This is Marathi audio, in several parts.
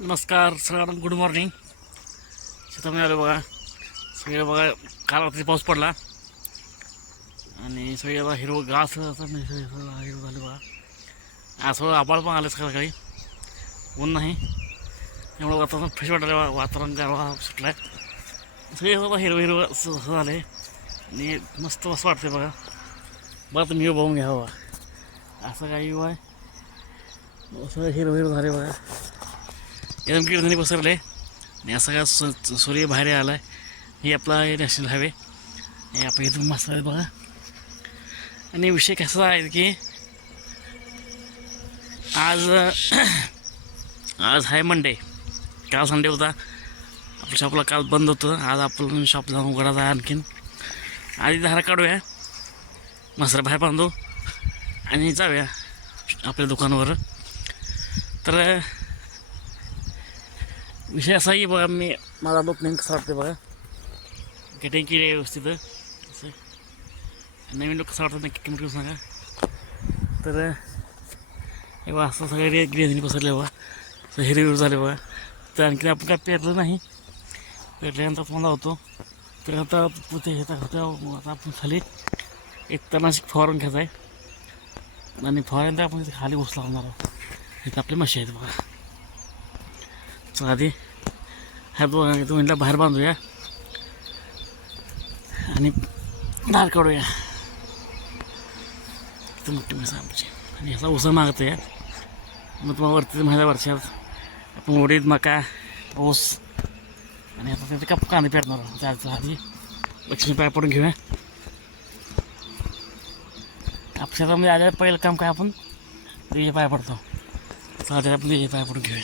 नमस्कार सगळ्यांना गुड मॉर्निंग शेतामध्ये आलो बघा. सगळे बघा काल रात्री पाऊस पडला. आणि सगळे बघा हिरवं घास असं म्हणजे नाही, सगळं- झालं बघा. असं आबाळ पण आलं सगळं सकाळी. ऊन नाही. एवढं वातावरण फ्रेश वाटलं वातावरण गारवा सुटलं आहे सगळे बाबा हिरवं हिरवं असं झालं आहे आणि मस्त असं वाटतं बघा. बघा तुम्ही बघून घ्या बाबा असं काही आहे. असं हिरव हिरव झाले बघा. एकदम कीर्तनी पसरले. आणि असं का सूर्य बाहेर आला आहे हे आपला नॅशनल हायवे. हे आपल्या इथून मस्त आहे बघा. आणि विषय कसा आहे की आज आज आहे मंडे काल संडे होता. आपल्या शॉपला काल बंद होतं. आज आपण शॉप जाऊन उघडायचं आहे आणखीन. आधी धारा काढूया. मसरा बाहेर बांधू. आणि जाऊया आपल्या दुकानावर. तर विषय असा आहे की बघा मी माझा नेमकं कसं वाटते बघा गेटिंग केली आहे व्यवस्थित असं नवीन लोक कसं वाटतं नक्की कमेंट सांगा तर हे बघा असं सगळे ग्रेझिंग पसरले बघा असं हिरवीर झाले बघा तर आणखी आपण काय पेरलं नाही पेरल्यानंतर तुम्हाला होतो तर आता पुते हे होतं आता आपण खाली एक तणाशिक फवारून घ्यायचा आहे आणि फवारल्यानंतर आपण खाली घुसला लावणार आहोत इथं आपली मशी आहेत बघा आधी ह्या दोन दोन्हीला बाहेर बांधूया. आणि दार काढूया. किती मोठी म्हैस आमची. आणि ह्याचा उसळ मागतो या मग तुम्हाला वरती माझ्या वर्षात आपण उडीद मका ऊस आणि आता त्याचे कप कांदे पेरणार जायचं आधी लक्ष्मी पाय पडून घेऊया. आपल्या म्हणजे आल्या पहिलं काम काय आपण? ते पाय पडतो. चला आपण ते पाय पडून घेऊया.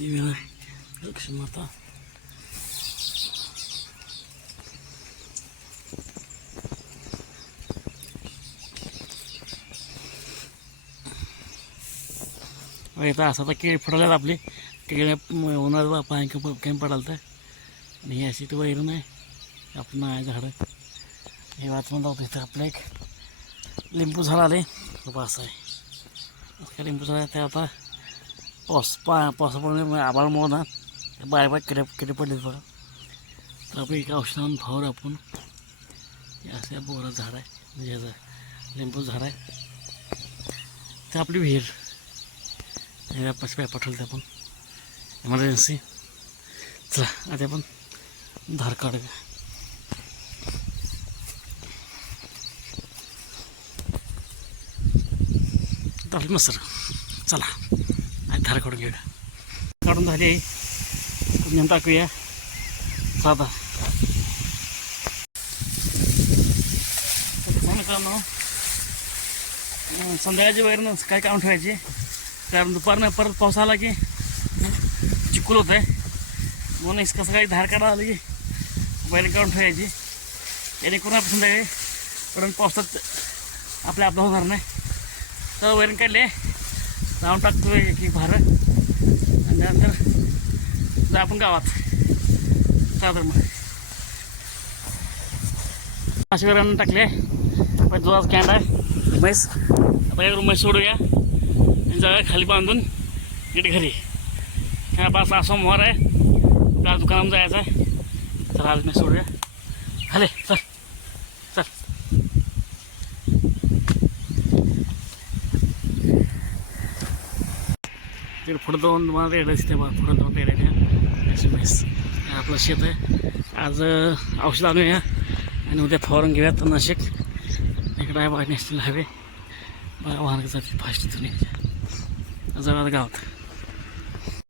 देवी लक्ष्मी माता इथं असं तर केळी फुटल्यात आपली केळी उन्हाळा पाणी कमी पडाल तर आणि ही अशी ती वैरून आहे आपण आहे झाडं हे वाचून जाऊ इथं आपलं एक लिंबू झाड आले असं आहे लिंबू झाड ते आता पाऊस पा पावसामुळे आबाळमुळं ना ते बारीक बारीक किडे किडे पडले बघा. तर आपण एका औषधानं फवार आपण. हे असे बोरं झाड आहे. म्हणजे ह्याचं लिंबू झाड आहे. ते आपली विहीर. हे पाच पाय पाठवलं आपण. इमर्जन्सी चला आता आपण धार काढूया. मग सर चला. धार काढून घेऊया काढून झाली पुण्यात टाकूया साधा तर मित्रांनो संध्याकाळची वैरनं काय काम ठेवायची कारण दुपारनं परत पाऊस आला की चिकूल होत आहे म्हणून कसं काही धार काढा आलं की बैल काढून ठेवायची जेणेकरून आपण संध्याकाळी परत पावसात आपल्या आपलं होणार नाही तर वैरण काढले लावून टाकतो एक एक भार आणि त्यानंतर जाऊ आपण गावात. चालतं मग. वैरण टाकले. पण जो आज कॅन्ड आहे. म्हैस. आता एक म्हैस सोडूया. आणि जाऊया खाली बांधून. नीट घरी. काय पाच सहा सोमवार आहे. त्या दुकानात जायचं आहे. चला आज मी सोडूया. चल चल. तिकडे पुढं दोन मला रेड दिसते बघा पुढं दोन रेड आहेत अशी म्हैस आपलं शेत आहे. आज औषध आणूया आणि उद्या फवारून घेऊया तर नाशिक. इकडं आहे बघा नॅशनल हायवे बघा वाहन जाते फास्ट इथून जवळ गावात.